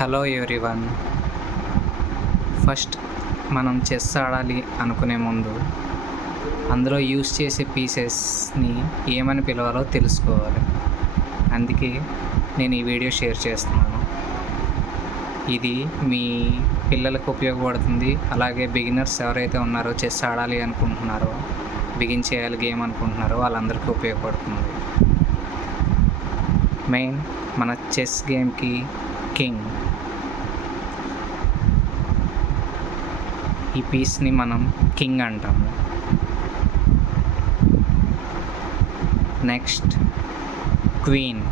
Hello everyone. First మనం చెస్ ఆడాలి అనుకునే ముందు అందులో యూస్ చేసే పీసెస్ని ఏమని పిలవాలో తెలుసుకోవాలి. అందుకే నేను ఈ వీడియో షేర్ చేస్తున్నాను. ఇది మీ పిల్లలకు ఉపయోగపడుతుంది. అలాగే బిగినర్స్ ఎవరైతే ఉన్నారో చెస్ ఆడాలి అనుకుంటున్నారో, బిగిన్ చేయాలి గేమ్ అనుకుంటున్నారో వాళ్ళందరికీ ఉపయోగపడుతుంది. మెయిన్ మన చెస్ గేమ్కి కింగ్. ఈ పీస్ని మనం కింగ్ అంటాము. Next queen.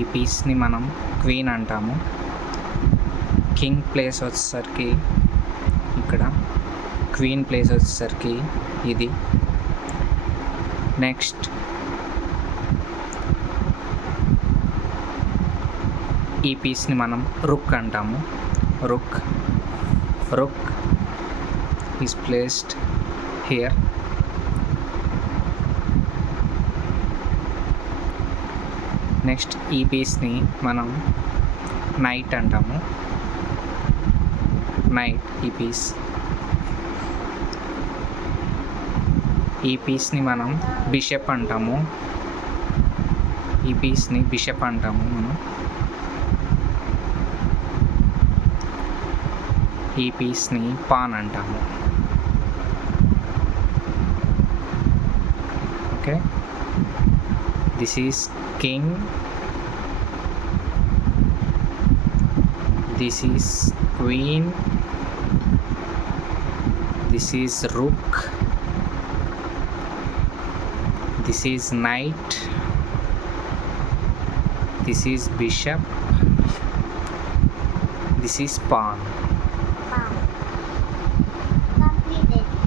ఈ పీస్ని మనం క్వీన్ అంటాము. కింగ్ ప్లేస్ వచ్చేసరికి ఇక్కడ, క్వీన్ ప్లేస్ వచ్చేసరికి ఇది. నెక్స్ట్ ఈ పీస్ని మనం రుక్ అంటాము. రుక్ ఈజ్ ప్లేస్డ్ హియర్. నెక్స్ట్ ఈ పీస్ని మనం నైట్ అంటాము. నైట్ ఈ పీస్ని మనం బిషప్ అంటాము. ఈ పీస్ని బిషప్ అంటాము మనం. ఈ పీస్ని పాన్ అంటాము. Okay, this is king, this is queen, this is rook, this is night, this is bishop, this is pan.